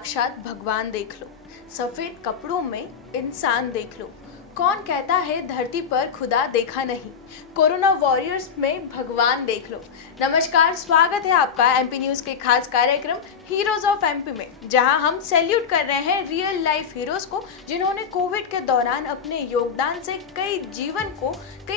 साक्षात भगवान देख लो, सफेद कपड़ों में इंसान देख लो। कौन कहता है धरती पर खुदा देखा नहीं, कोरोना वॉरियर्स में भगवान देख लो। नमस्कार, स्वागत है आपका एमपी न्यूज़ के खास कार्यक्रम हीरोज ऑफ एमपी में, जहां हम सैल्यूट कर रहे हैं रियल लाइफ हीरोज को, जिन्होंने कोविड के दौरान अपने योगदान से कई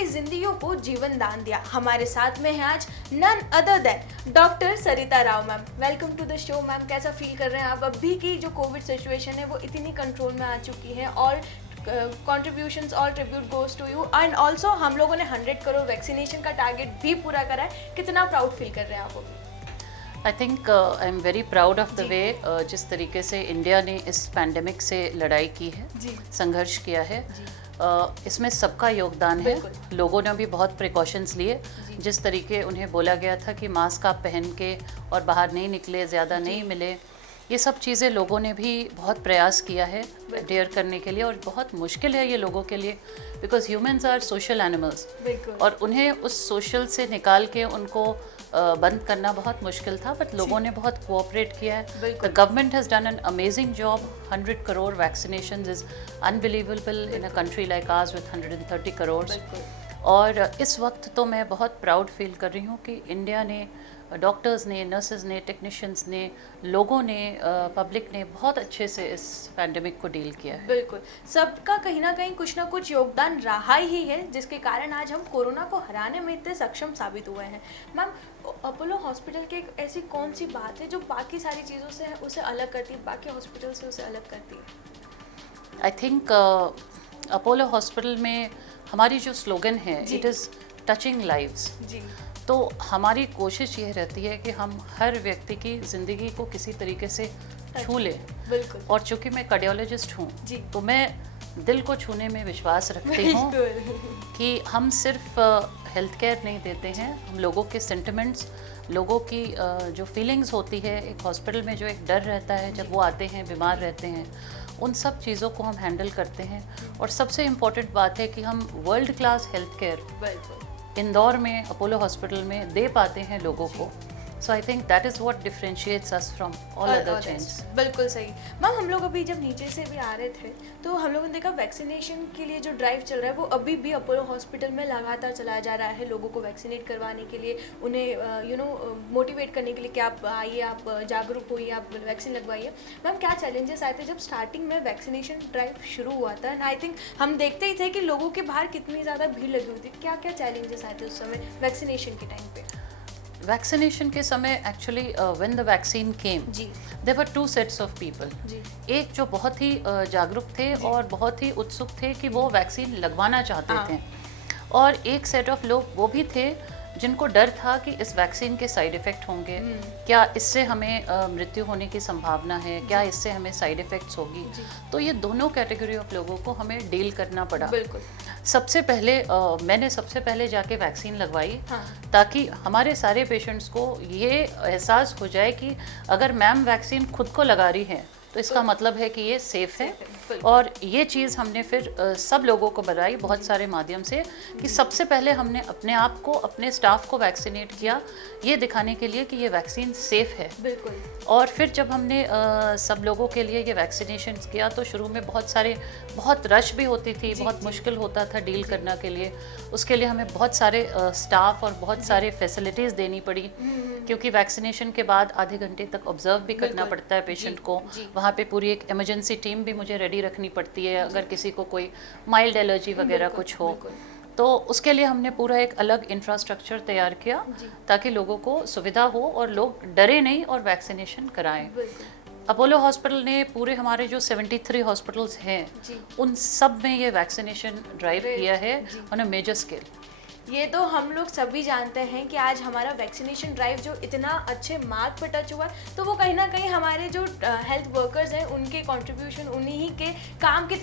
जिंदगियों को जीवन दान दिया। हमारे साथ में है आज none other than doctor Sarita Rao ma'am. Welcome to the show ma'am. कैसा फील कर रहे हैं आप? अभी की जो कोविड सिचुएशन है वो इतनी कंट्रोल में आ चुकी है और contributions all tribute goes to you and also हम लोगों ने 100 करोड़ वैक्सीनेशन का टारगेट भी पूरा करा है। कितना प्राउड फील कर रहे हैं आप अभी? I think I am very proud of the way जिस तरीके से इंडिया ने इस पैंडेमिक से लड़ाई की है, संघर्ष किया है। इसमें सबका योगदान है। लोगों ने भी बहुत प्रिकॉशंस लिए। जिस तरीके उन्हें बोला गया था कि मास्क आप पहन के और बाहर नहीं निकले, ज़्यादा नहीं मिले, ये सब चीज़ें लोगों ने भी बहुत प्रयास किया है डेयर करने के लिए। और बहुत मुश्किल है ये लोगों के लिए, because humans are social animals, और उन्हें उस सोशल से निकाल के उनको बंद करना बहुत मुश्किल था। बट लोगों ने बहुत कोऑपरेट किया है। The government has done an amazing job. 100 crore vaccination is unbelievable in a country like ours with 130 crore. और इस वक्त तो मैं बहुत प्राउड फील कर रही हूँ कि इंडिया ने, डॉक्टर्स ने, नर्सेज ने, टेक्नीशियंस ने, लोगों ने, पब्लिक ने बहुत अच्छे से इस पैंडेमिक को डील किया है। बिल्कुल, सबका कहीं ना कहीं कुछ ना कुछ योगदान रहा ही है, जिसके कारण आज हम कोरोना को हराने में इतने सक्षम साबित हुए हैं। मैम, अपोलो हॉस्पिटल की एक ऐसी कौन सी बात है जो बाकी सारी चीज़ों से उसे अलग करती है, बाकी हॉस्पिटल से उसे अलग करती है? आई थिंक अपोलो हॉस्पिटल में हमारी जो स्लोगन है, इट इज़ टचिंग लाइव्स। तो हमारी कोशिश ये रहती है कि हम हर व्यक्ति की ज़िंदगी को किसी तरीके से छू लें। और चूँकि मैं कार्डियोलॉजिस्ट हूँ, तो मैं दिल को छूने में विश्वास रखती हूँ कि हम सिर्फ हेल्थ केयर नहीं देते हैं, हम लोगों के सेंटिमेंट्स, लोगों की जो फीलिंग्स होती है एक हॉस्पिटल में, जो एक डर रहता है जब वो आते हैं, बीमार रहते हैं, उन सब चीज़ों को हम हैंडल करते हैं। और सबसे इम्पॉर्टेंट बात है कि हम world class health care Indore में अपोलो हॉस्पिटल में दे पाते हैं लोगों को। So I think that is what differentiates us from all other chains. बिल्कुल सही। मैम, हम लोग अभी जब नीचे से भी आ रहे थे तो हम लोगों ने देखा वैक्सीनेशन के लिए जो ड्राइव चल रहा है वो अभी भी अपोलो हॉस्पिटल में लगातार चलाया जा रहा है, लोगों को वैक्सीनेट करवाने के लिए, उन्हें मोटिवेट करने के लिए कि आप आइए, आप जागरूक होइए, आप वैक्सीन लगवाइए। मैम, क्या चैलेंजेस आए थे जब स्टार्टिंग में वैक्सीनेशन ड्राइव शुरू हुआ था? एंड आई थिंक हम देखते ही थे कि लोगों के बाहर कितनी ज़्यादा भीड़ लगी हुई थी। क्या क्या चैलेंजेस आए थे उस समय वैक्सीनेशन के टाइम पे? वैक्सीनेशन के समय actually when the vaccine came, there were two sets of people. एक जो बहुत ही जागरूक थे और बहुत ही उत्सुक थे कि वो वैक्सीन लगवाना चाहते थे, और एक सेट ऑफ लोग वो भी थे जिनको डर था कि इस वैक्सीन के साइड इफ़ेक्ट होंगे, क्या इससे हमें मृत्यु होने की संभावना है, क्या इससे हमें साइड इफ़ेक्ट्स होगी। तो ये दोनों कैटेगरी ऑफ लोगों को हमें डील करना पड़ा। सबसे पहले मैंने सबसे पहले जाके वैक्सीन लगवाई, ताकि हमारे सारे पेशेंट्स को ये एहसास हो जाए कि अगर मैम वैक्सीन खुद को लगा रही है तो इसका मतलब है कि ये सेफ़ है। और ये चीज़ हमने फिर सब लोगों को बताई बहुत सारे माध्यम से कि सबसे पहले हमने अपने आप को, अपने स्टाफ को वैक्सीनेट किया, ये दिखाने के लिए कि ये वैक्सीन सेफ़ है। और फिर जब हमने सब लोगों के लिए ये वैक्सीनेशन किया तो शुरू में बहुत रश भी होती थी, बहुत मुश्किल होता था डील करना के लिए। उसके लिए हमें बहुत सारे स्टाफ और बहुत सारे फैसिलिटीज़ देनी पड़ी, क्योंकि वैक्सीनेशन के बाद आधे घंटे तक ऑब्जर्व भी करना पड़ता है पेशेंट को। वहाँ पे पूरी एक इमरजेंसी टीम भी मुझे रेडी रखनी पड़ती है अगर किसी को कोई माइल्ड एलर्जी वगैरह कुछ हो। तो उसके लिए हमने पूरा एक अलग इंफ्रास्ट्रक्चर तैयार किया ताकि लोगों को सुविधा हो और लोग डरे नहीं और वैक्सीनेशन कराएं। अपोलो हॉस्पिटल ने पूरे हमारे जो 73 हॉस्पिटल्स हैं उन सब में ये वैक्सीनेशन ड्राइव किया है ऑन अ मेजर स्केल। ये तो हम लोग सभी जानते हैं कि आज हमारा वैक्सीनेशन ड्राइव जो इतना अच्छे मार्क पर टच हुआ है, तो वो कहीं ना कहीं हमारे जो हेल्थ वर्कर्स हैं उनके कंट्रीब्यूशन, उन्हीं के काम के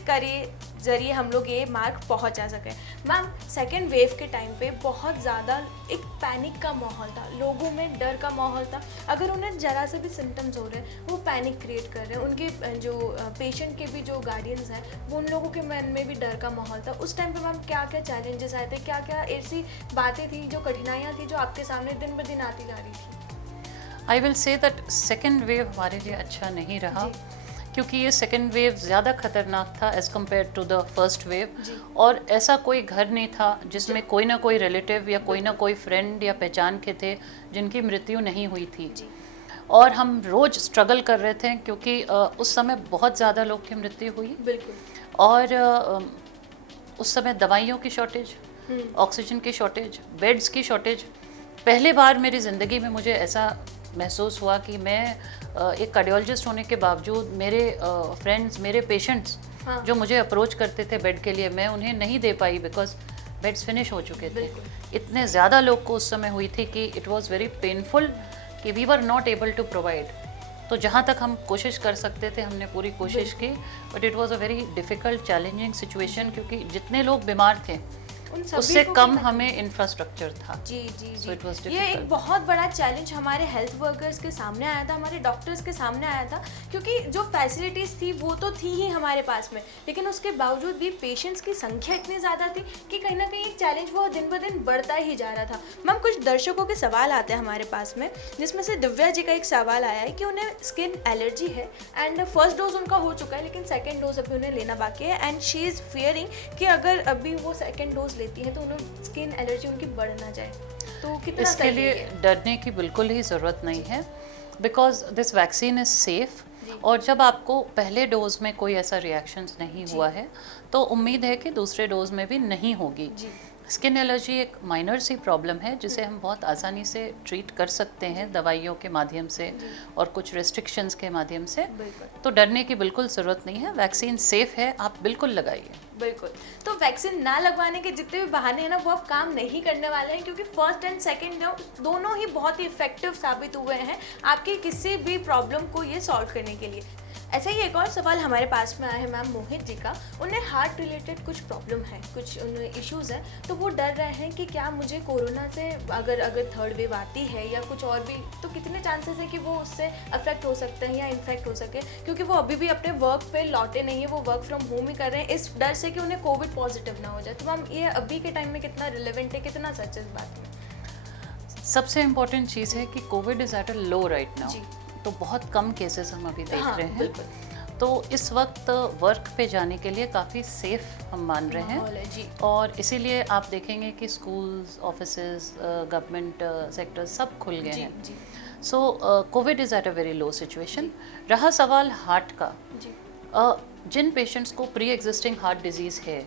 जरिए हम लोग ये मार्क पहुंचा सके। मैम, सेकेंड वेव के टाइम पे बहुत ज़्यादा एक पैनिक का माहौल था, लोगों में डर का माहौल था। अगर उन्हें ज़रा से भी सिम्टम्स हो रहे हैं वो पैनिक क्रिएट कर रहे हैं, उनके जो पेशेंट के भी जो गार्डियंस हैं वो उन लोगों के मन में भी डर का माहौल था। उस टाइम पे मैम क्या क्या चैलेंजेस आए थे, क्या क्या ऐसी बातें थी, जो कठिनाइयाँ थी जो आपके सामने दिन ब दिन आती जा रही थी? I will say that second wave हमारे लिए अच्छा नहीं रहा, क्योंकि ये सेकेंड वेव ज़्यादा खतरनाक था as compared to the first wave. और ऐसा कोई घर नहीं था जिसमें कोई ना कोई रिलेटिव या कोई ना कोई फ्रेंड या पहचान के थे जिनकी मृत्यु नहीं हुई थी। और हम रोज़ स्ट्रगल कर रहे थे, क्योंकि उस समय बहुत ज़्यादा लोग की मृत्यु हुई। बिल्कुल। और उस समय दवाइयों की शॉर्टेज, ऑक्सीजन की शॉर्टेज, बेड्स की शॉर्टेज। पहली बार मेरी ज़िंदगी में मुझे ऐसा महसूस हुआ कि मैं एक कार्डियोलॉजिस्ट होने के बावजूद मेरे फ्रेंड्स, मेरे पेशेंट्स जो मुझे अप्रोच करते थे बेड के लिए, मैं उन्हें नहीं दे पाई बिकॉज बेड्स फिनिश हो चुके थे। इतने ज़्यादा लोग को उस समय हुई थी कि इट वॉज़ वेरी पेनफुल कि we were not able to provide. तो जहाँ तक हम कोशिश कर सकते थे हमने पूरी कोशिश की, but it was a very difficult challenging situation, क्योंकि जितने लोग बीमार थे उससे कम हमें इंफ्रास्ट्रक्चर था। जी जी जी। So it was ये एक बहुत बड़ा चैलेंज हमारे हेल्थ वर्कर्स के सामने आया था, हमारे डॉक्टर्स के सामने आया था, क्योंकि जो फैसिलिटीज़ थी वो तो थी ही हमारे पास में, लेकिन उसके बावजूद भी पेशेंट्स की संख्या इतनी ज़्यादा थी कि कहीं ना कहीं एक चैलेंज वो दिन ब दिन बढ़ता ही जा रहा था। मैम, कुछ दर्शकों के सवाल आते हैं हमारे पास में, जिसमें से दिव्या जी का एक सवाल आया है कि उन्हें स्किन एलर्जी है एंड फर्स्ट डोज उनका हो चुका है, लेकिन सेकेंड डोज अभी उन्हें लेना बाकी है एंड शी इज़ फियरिंग कि अगर अभी वो सेकेंड डोज लेती हैं तो उन्हें स्किन एलर्जी उनकी बढ़ ना जाए। तो कितना इसके लिए डरने की बिल्कुल ही ज़रूरत नहीं है, because this vaccine is safe. और जब आपको पहले डोज में कोई ऐसा रिएक्शंस नहीं हुआ है तो उम्मीद है कि दूसरे डोज में भी नहीं होगी। स्किन एलर्जी एक माइनर सी प्रॉब्लम है जिसे हम बहुत आसानी से ट्रीट कर सकते हैं दवाइयों के माध्यम से और कुछ रेस्ट्रिक्शंस के माध्यम से। तो डरने की बिल्कुल ज़रूरत नहीं है, वैक्सीन सेफ है, आप बिल्कुल लगाइए। बिल्कुल। तो वैक्सीन ना लगवाने के जितने भी बहाने हैं ना, वो अब काम नहीं करने वाले हैं, क्योंकि फर्स्ट एंड सेकेंड दोनों ही बहुत ही इफेक्टिव साबित हुए हैं आपकी किसी भी प्रॉब्लम को ये सॉल्व करने के लिए। ऐसा ही एक और सवाल हमारे पास में आया है मैम मोहित जी का। उन्हें हार्ट रिलेटेड कुछ प्रॉब्लम है, कुछ उन्हें इश्यूज़ हैं, तो वो डर रहे हैं कि क्या मुझे कोरोना से अगर थर्ड वेव आती है या कुछ और भी, तो कितने चांसेस है कि वो उससे अफेक्ट हो सकते हैं या इन्फेक्ट हो सके, क्योंकि वो अभी भी अपने वर्क पे लौटे नहीं है, वो वर्क फ्रॉम होम ही कर रहे हैं इस डर से कि उन्हें कोविड पॉजिटिव ना हो जाए। तो मैम, ये अभी के टाइम में कितना रिलेवेंट है, कितना सच है इस बात में? सबसे इम्पोर्टेंट चीज़ है कि Covid is at a low right now, तो बहुत कम केसेस हम अभी देख रहे हैं। तो इस वक्त वर्क पे जाने के लिए काफ़ी सेफ हम मान रहे हैं, और इसीलिए आप देखेंगे कि स्कूल्स, ऑफिसेज, गवर्नमेंट सेक्टर सब खुल गए हैं। So covid is at a very low situation. रहा सवाल हार्ट का, जिन पेशेंट्स को प्री एग्जिस्टिंग हार्ट डिजीज़ है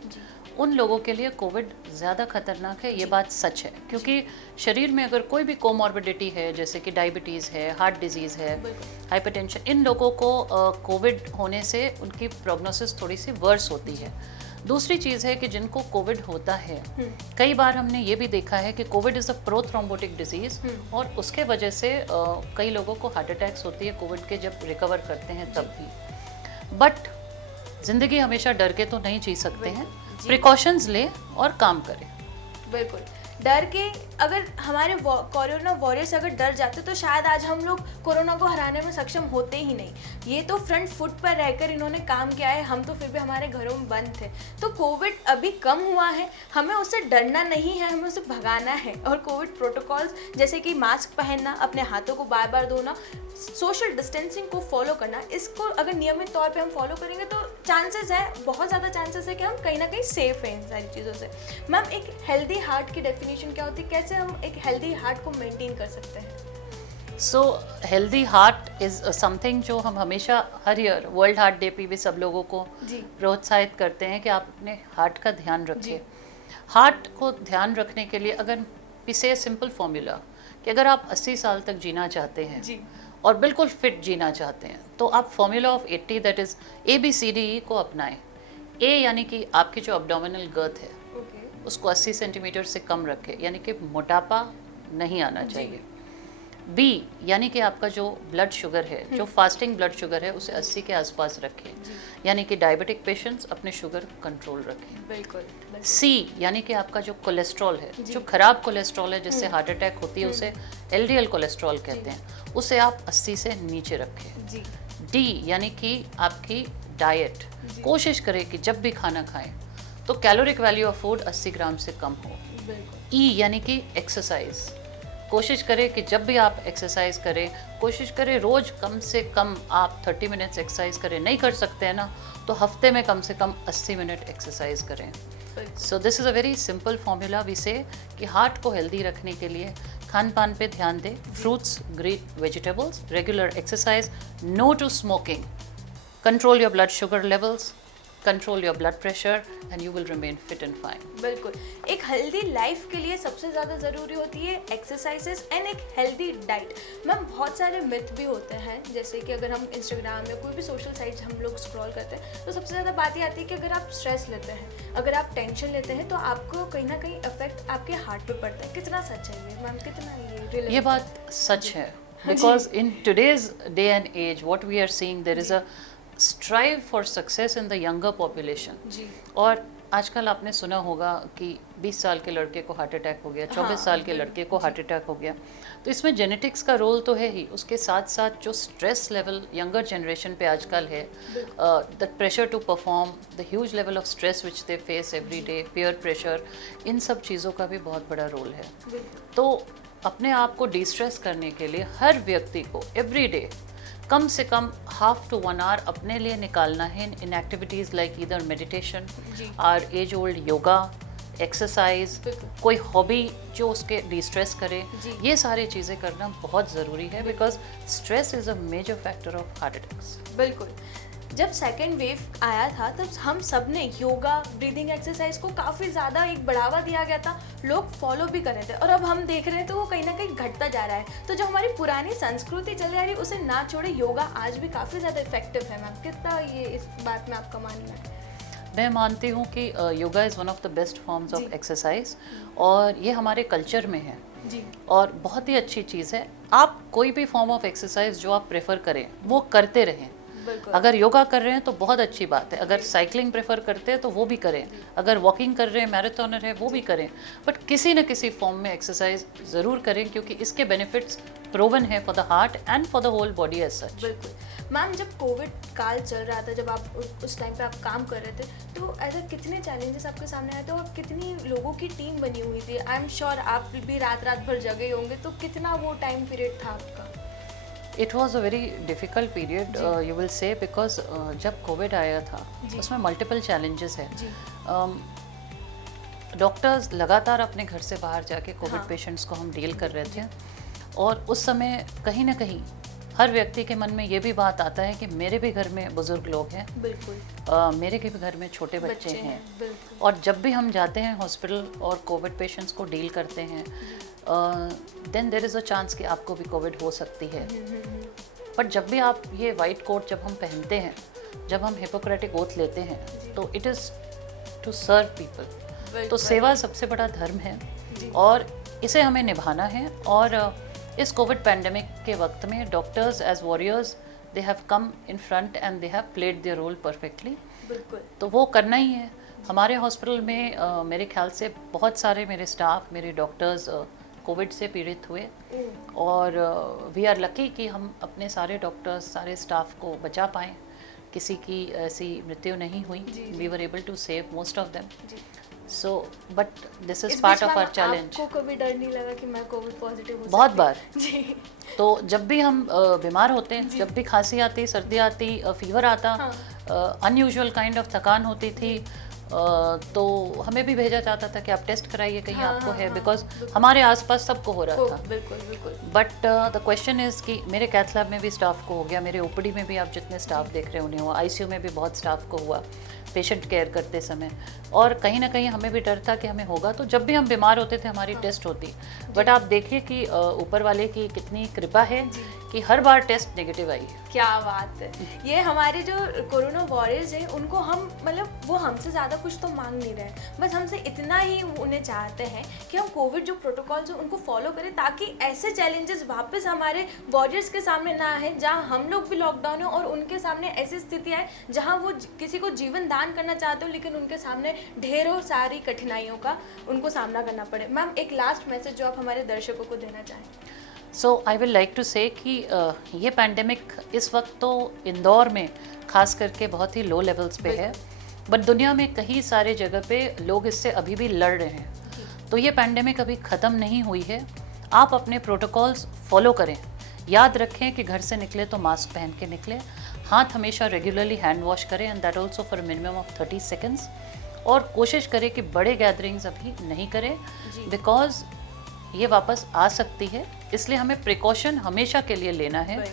उन लोगों के लिए कोविड ज़्यादा खतरनाक है, ये बात सच है। क्योंकि शरीर में अगर कोई भी कोमॉर्बिडिटी है, जैसे कि डायबिटीज़ है, हार्ट डिजीज़ है, हाइपरटेंशन, इन लोगों को कोविड होने से उनकी प्रोग्नोसिस थोड़ी सी वर्स होती है। दूसरी चीज़ है कि जिनको कोविड होता है, कई बार हमने ये भी देखा है कि Covid is a prothrombotic disease, और उसके वजह से कई लोगों को हार्ट अटैक्स होती है कोविड के, जब रिकवर करते हैं तब भी। बट ज़िंदगी हमेशा डर के तो नहीं जी सकते हैं, प्रिकॉशंस लें और काम करें। बिल्कुल। डर के अगर हमारे कोरोना वॉरियर्स अगर डर जाते तो शायद आज हम लोग कोरोना को हराने में सक्षम होते ही नहीं। ये तो फ्रंट फुट पर रहकर इन्होंने काम किया है, हम तो फिर भी हमारे घरों में बंद थे। तो कोविड अभी कम हुआ है, हमें उससे डरना नहीं है, हमें उसे भगाना है। और कोविड प्रोटोकॉल्स जैसे कि मास्क पहनना, अपने हाथों को बार बार धोना, सोशल डिस्टेंसिंग को फॉलो करना, इसको अगर नियमित तौर पे हम फॉलो करेंगे तो चांसेस है, बहुत ज़्यादा चांसेस है कि हम कहीं ना कहीं सेफ हैं इन सारी चीज़ों से। मैम, एक हेल्दी हार्ट की डेफिनेशन क्या होती है, कैसे हम एक हेल्दी हार्ट को मेंटेन कर सकते हैं? So healthy heart is something जो हम हमेशा हर ईयर वर्ल्ड हार्ट डे पे भी सब लोगों को प्रोत्साहित करते हैं कि आप अपने हार्ट का ध्यान रखिए। हार्ट को ध्यान रखने के लिए अगर पिसे सिंपल फॉर्मूला कि अगर आप 80 साल तक जीना चाहते हैं और बिल्कुल फिट जीना चाहते हैं, तो आप formula of 80 that is ABCDE को अपनाएं। A यानी कि आपकी जो एब्डोमिनल गर्थ है उसको 80 सेंटीमीटर से कम रखें, यानी कि मोटापा नहीं आना चाहिए। B यानी कि आपका जो ब्लड शुगर है, जो फास्टिंग ब्लड शुगर है, उसे 80 के आसपास रखें, यानी कि डायबिटिक पेशेंट्स अपने शुगर कंट्रोल रखें। बिल्कुल। C यानी कि आपका जो कोलेस्ट्रॉल है, जो खराब कोलेस्ट्रॉल है जिससे हार्ट अटैक होती है, उसे LDL कोलेस्ट्रॉल कहते हैं, उसे आप 80 से नीचे रखें। D यानी कि आपकी डाइट, कोशिश करें कि जब भी खाना खाएं तो कैलोरिक वैल्यू ऑफ फूड 80 ग्राम से कम हो। E यानी कि एक्सरसाइज, कोशिश करें कि जब भी आप एक्सरसाइज करें, कोशिश करें रोज़ कम से कम आप 30 मिनट्स एक्सरसाइज करें। नहीं कर सकते हैं ना, तो हफ्ते में कम से कम 80 मिनट एक्सरसाइज करें। So this is a very simple formula we say कि हार्ट को हेल्दी रखने के लिए खान पान पे ध्यान दें, fruits, green vegetables, regular exercise, no to smoking, control your blood sugar levels, control your blood pressure and you will remain fit and fine. बिल्कुल, एक हेल्दी लाइफ के लिए सबसे ज़्यादा ज़रूरी होती है एक्सरसाइजेस एंड एक हेल्दी डाइट। मैम बहुत सारे मिथ भी होते हैं, जैसे कि अगर हम इंस्टाग्राम या कोई भी सोशल साइट हम लोग स्क्रॉल करते हैं तो सबसे ज़्यादा बात ये आती है कि अगर आप स्ट्रेस लेते हैं, अगर आप टेंशन लेते हैं तो आपको कहीं ना कहीं इफेक्ट आपके हार्ट पे पड़ता है। कितना सच है ये मैम, कितना ये बात सच है? Because in today's day and age what we are seeing, there is a strive for success in the younger population. और आजकल आपने सुना होगा कि 20 साल के लड़के को हार्ट अटैक हो गया, 24 साल के लड़के को हार्ट अटैक हो गया। तो इसमें जेनेटिक्स का रोल तो है ही, उसके साथ साथ जो स्ट्रेस लेवल यंगर जनरेशन पे आजकल है, the pressure to perform, the huge level of stress which they face every day, peer pressure, इन सब चीज़ों का भी बहुत बड़ा रोल है। तो अपने आप को डिस्ट्रेस करने के लिए हर व्यक्ति को एवरी डे कम से कम हाफ टू 1 आवर अपने लिए निकालना है इन activities like either meditation, or age old yoga, exercise, कोई हॉबी जो उसके डिस्ट्रेस करे। ये सारी चीज़ें करना बहुत ज़रूरी है because stress is a major factor of heart attacks. बिल्कुल, जब सेकेंड वेव आया था तब हम सब ने योगा, ब्रीदिंग एक्सरसाइज को काफ़ी ज़्यादा एक बढ़ावा दिया गया था, लोग फॉलो भी कर रहे थे, और अब हम देख रहे हैं तो वो कहीं ना कहीं घटता जा रहा है। तो जो हमारी पुरानी संस्कृति चली आ रही है उसे ना छोड़े, योगा आज भी काफ़ी ज़्यादा इफेक्टिव है। मैम कितना ये इस बात में आपका मानना है? मैं मानती हूँ कि yoga is one of the best forms of exercise और ये हमारे कल्चर में है जी, और बहुत ही अच्छी चीज़ है। आप कोई भी फॉर्म ऑफ एक्सरसाइज जो आप प्रेफर करें वो करते रहें। अगर योगा कर रहे हैं तो बहुत अच्छी बात है, अगर साइकिलिंग प्रेफर करते हैं तो वो भी करें, अगर वॉकिंग कर रहे हैं, मैराथनर है वो भी करें, बट किसी न किसी फॉर्म में एक्सरसाइज ज़रूर करें क्योंकि इसके बेनिफिट्स प्रूवन है for the heart and for the whole body as such. बिल्कुल मैम, जब कोविड काल चल रहा था, जब आप उस टाइम पे आप काम कर रहे थे, तो ऐसा कितने चैलेंजेस आपके सामने आए थे और कितनी लोगों की टीम बनी हुई थी? आई एम श्योर आप भी रात रात भर जगे होंगे, तो कितना वो टाइम पीरियड था आपका? It was a very difficult period you will say because जब कोविड आया था उसमें मल्टीपल चैलेंजेस है। डॉक्टर्स लगातार अपने घर से बाहर जाके कोविड पेशेंट्स को हम डील कर रहे थे और उस समय कहीं ना कहीं हर व्यक्ति के मन में ये भी बात आता है कि मेरे भी घर में बुजुर्ग लोग हैं, बिल्कुल मेरे के भी घर में छोटे बच्चे हैं। और जब भी हम जाते हैं हॉस्पिटल और कोविड पेशेंट्स को डील करते हैं then there is a chance कि आपको भी कोविड हो सकती है। बट जब भी आप ये वाइट कोट जब हम पहनते हैं, जब हम हिपोक्रेटिक ओथ लेते हैं, तो it is to serve people. तो सेवा सबसे बड़ा धर्म है और इसे हमें निभाना है। और इस कोविड पैंडेमिक के वक्त में doctors as warriors they have come in front and they have played their role perfectly. बिल्कुल, तो वो करना ही है। हमारे हॉस्पिटल में मेरे ख्याल से बहुत सारे मेरे स्टाफ, मेरे डॉक्टर्स कोविड से पीड़ित हुए और वी आर लकी कि हम अपने सारे डॉक्टर्स, सारे स्टाफ को बचा पाएँ, किसी की ऐसी मृत्यु नहीं हुई। We were able to save most of them. So but this is part of our challenge. आपको कभी डर नहीं लगा कि मैं कोविड पॉजिटिव हो? बहुत बार जी। तो जब भी हम बीमार होते हैं, जब भी खांसी आती, सर्दी आती, फीवर आता, अनयूजुअल काइंड ऑफ थकान होती थी, तो हमें भी भेजा जाता था कि आप टेस्ट कराइए कहीं आपको है, बिकॉज हमारे आसपास सबको हो रहा था। बिल्कुल। बट द क्वेश्चन इज़ कि मेरे कैथ लैब में भी स्टाफ को हो गया, मेरे ओपीडी में भी आप जितने स्टाफ देख रहे हैं उन्हें हुआ, आईसीयू में भी बहुत स्टाफ को हुआ पेशेंट केयर करते समय, और कहीं ना कहीं हमें भी डर था कि हमें होगा। तो जब भी हम बीमार होते थे हमारी टेस्ट होती, बट आप देखिए कि ऊपर वाले की कितनी कृपा है कि हर बार टेस्ट नेगेटिव आई। क्या बात है! ये हमारे जो कोरोना वॉरियर्स हैं उनको हम मतलब वो हमसे ज़्यादा कुछ तो मांग नहीं रहे, बस हमसे इतना ही उन्हें चाहते हैं कि हम कोविड जो प्रोटोकॉल्स हैं उनको फॉलो करें, ताकि ऐसे चैलेंजेस वापस हमारे वॉरियर्स के सामने ना आए जहाँ हम लोग भी लॉकडाउन हो और उनके सामने ऐसी स्थिति आए जहाँ वो किसी को जीवन दान करना चाहते हो लेकिन उनके सामने ढेरों सारी कठिनाइयों का उनको सामना करना पड़े। मैम, एक लास्ट मैसेज जो आप हमारे दर्शकों को देना चाहें? सो आई विल लाइक टू से कि ये पैंडेमिक इस वक्त तो इंदौर में खास करके बहुत ही लो लेवल्स पे है, बट दुनिया में कई सारे जगह पे लोग इससे अभी भी लड़ रहे हैं। तो ये पैंडेमिक अभी ख़त्म नहीं हुई है। आप अपने प्रोटोकॉल्स फॉलो करें। याद रखें कि घर से निकले तो मास्क पहन के निकलें, हाथ हमेशा रेगुलरली हैंड वॉश करें and that also for minimum of 30 seconds. और कोशिश करें कि बड़े गैदरिंग्स अभी नहीं करें बिकॉज ये वापस आ सकती है, इसलिए हमें प्रिकॉशन हमेशा के लिए लेना है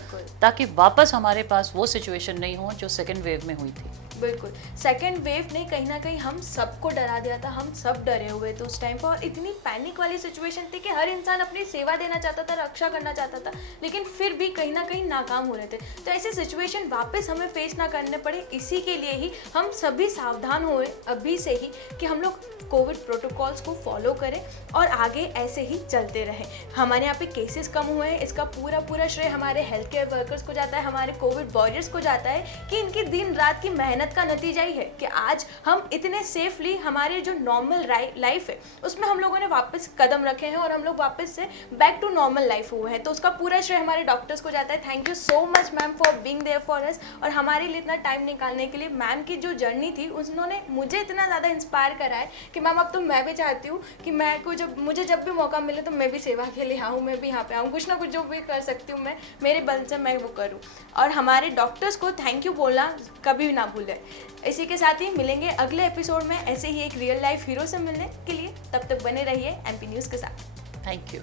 ताकि वापस हमारे पास वो सिचुएशन नहीं हो जो सेकेंड वेव में हुई थी। बिल्कुल, सेकेंड वेव ने कहीं ना कहीं हम सबको डरा दिया था, हम सब डरे हुए थे उस टाइम पर, और इतनी पैनिक वाली सिचुएशन थी कि हर इंसान अपनी सेवा देना चाहता था, रक्षा करना चाहता था, लेकिन फिर भी कहीं ना कहीं नाकाम हो रहे थे। तो ऐसी सिचुएशन वापस हमें फेस ना करने पड़े, इसी के लिए ही हम सभी सावधान हुए अभी से ही कि हम लोग कोविड प्रोटोकॉल्स को फॉलो करें और आगे ऐसे ही चलते रहें। हमारे यहाँ पे केसेस कम हुए हैं, इसका पूरा श्रेय हमारे हेल्थ केयर वर्कर्स को जाता है, हमारे कोविड वॉरियर्स को जाता है कि इनकी दिन रात की मेहनत का नतीजा ही है कि आज हम इतने सेफली हमारे जो नॉर्मल लाइफ है उसमें हम लोगों ने वापस कदम रखे हैं और हम लोग वापस से बैक टू नॉर्मल लाइफ हुए हैं। तो उसका पूरा श्रेय हमारे डॉक्टर्स को जाता है। Thank you so much ma'am for being there for us, और हमारे लिए इतना टाइम निकालने के लिए। मैम की जो जर्नी थी उन्होंने मुझे इतना ज़्यादा इंस्पायर करा है कि मैम अब तो मैं भी चाहती हूँ कि मुझे जब भी मौका मिले तो मैं भी सेवा के लिए आऊँ, मैं भी यहाँ पे आऊँ, कुछ ना कुछ जो भी कर सकती हूँ मैं मेरे बल से मैं वो करूँ। और हमारे डॉक्टर्स को थैंक यू बोलना कभी भी ना भूलें। इसी के साथ ही मिलेंगे अगले एपिसोड में ऐसे ही एक रियल लाइफ हीरो से मिलने के लिए। तब तक बने रहिए एमपी न्यूज़ के साथ। Thank you.